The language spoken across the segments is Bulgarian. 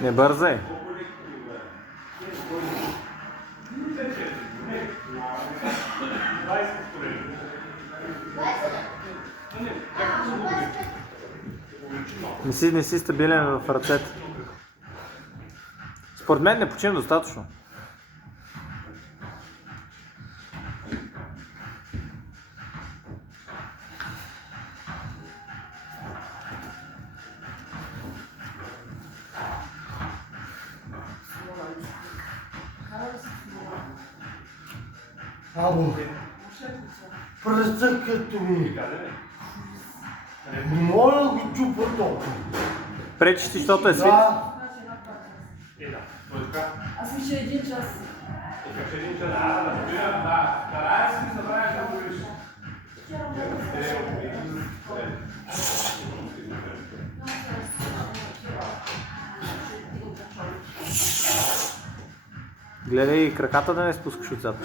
Не бързай. Не си стабилен в ръцете. Според мен не починем достатъчно. Або, пръстъкът ми. Моля го чупа толкова. Пречи ти, защото е свит. Да. Аз мисля 1 час. Гледай краката да не спускаш отзад.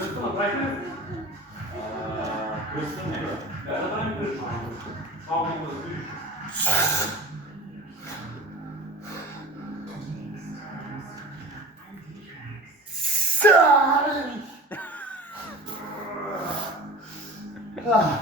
Ah.